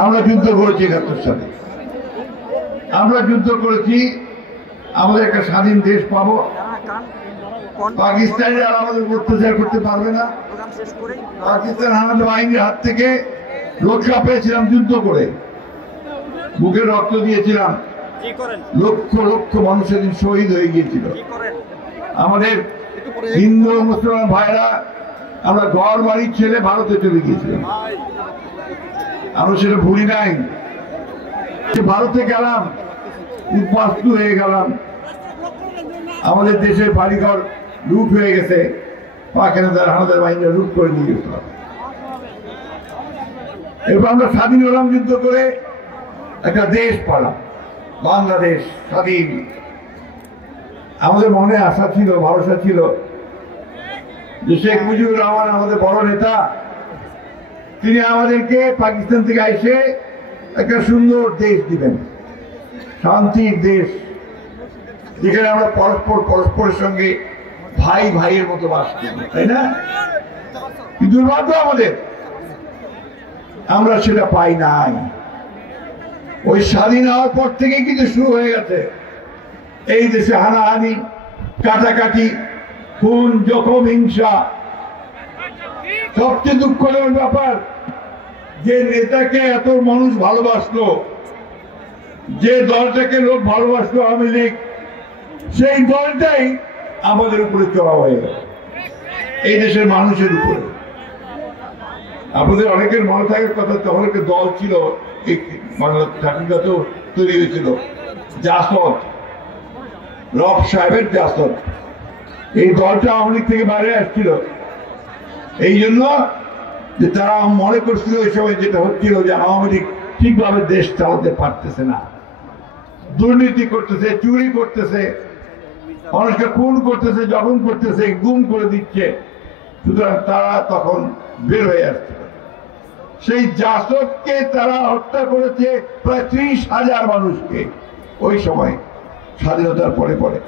আমরা যুদ্ধ করেছি ৭১ সালে, আমরা যুদ্ধ করেছি আমাদের একটা স্বাধীন দেশ পাবো, পাকিস্তানিরা আমাদের অত্যাচার করতে পারবে না, পাকিস্তান আমাদের বাহিনীর হাত থেকে রক্ষা পেয়েছিলাম যুদ্ধ করে, বুকে রক্ত দিয়েছিলাম, লক্ষ লক্ষ মানুষ সেদিন শহীদ হয়ে গিয়েছিল। আমাদের হিন্দু মুসলমান ভাইরা আমরা ঘর বাড়ির ছেলে ভারতে চলে গিয়েছিলাম, আমরা সেটা ভুলি নাই। ভারতে গেলাম, উদ্বাস্তু হয়ে গেলাম, আমাদের দেশের বাড়িঘর লুট হয়ে গেছে, পাকিস্তান আমাদের বাহিনীরা লুট করে নিয়ে গেছিলাম। এরপর আমরা স্বাধীন হলাম যুদ্ধ করে, একটা দেশ পালাম, বাংলাদেশ স্বাধীন। আমাদের মনে আশা ছিল, ভরসা ছিল যে শেখ মুজিবুর রহমান আমাদের বড় নেতা, তিনি আমাদেরকে পাকিস্তান থেকে এসে একটা সুন্দর দেশ দিবেন, শান্তির দেশ, যেখানে আমরা পরস্পরের সঙ্গে ভাই ভাইয়ের মতো বাস করব, তাই না? কিন্তু দুর্ভাগ্য আমাদের, আমরা সেটা পাই নাই। ওই স্বাধীন হওয়ার পর থেকে কিন্তু শুরু হয়ে গেছে এই দেশে হানাহানি, কাটাকাটি, খুন, জখম, হিংসা। সবচেয়ে দুঃখজনক ব্যাপার, যে নেতাকে এত মানুষ ভালোবাসলো, যে দলটাকে লোক ভালোবাসলো আওয়ামী লীগ, সেই দলটাই আমাদের উপরে চড়া হয়ে গেল, এই দেশের মানুষের উপরে। আপনাদের অনেকের মনে থাকার কথা, তখন একটা দল ছিল, বাংলা স্বাধীনতাতেও তৈরি হয়েছিল, জাসদ, রব সাহেবের জাসদ। এই দলটা আওয়ামী লীগ থেকে বাইরে আসছিল এই জন্য যে তারা মনে করছিল ওই সময় যেটা হচ্ছিল যে আওয়ামী লীগ ঠিকভাবে দেশ চালাতে পারতেছে না, দুর্নীতি করতেছে, চুরি করতেছে, মানুষকে খুন করতেছে, জখম করতেছে, গুম করে দিচ্ছে। সুতরাং তারা তখন বের হয়ে আসছিল। সেই জাসদকে তারা হত্যা করেছে প্রায় ৩০,০০০ মানুষকে ওই সময়, স্বাধীনতার পরে পরে।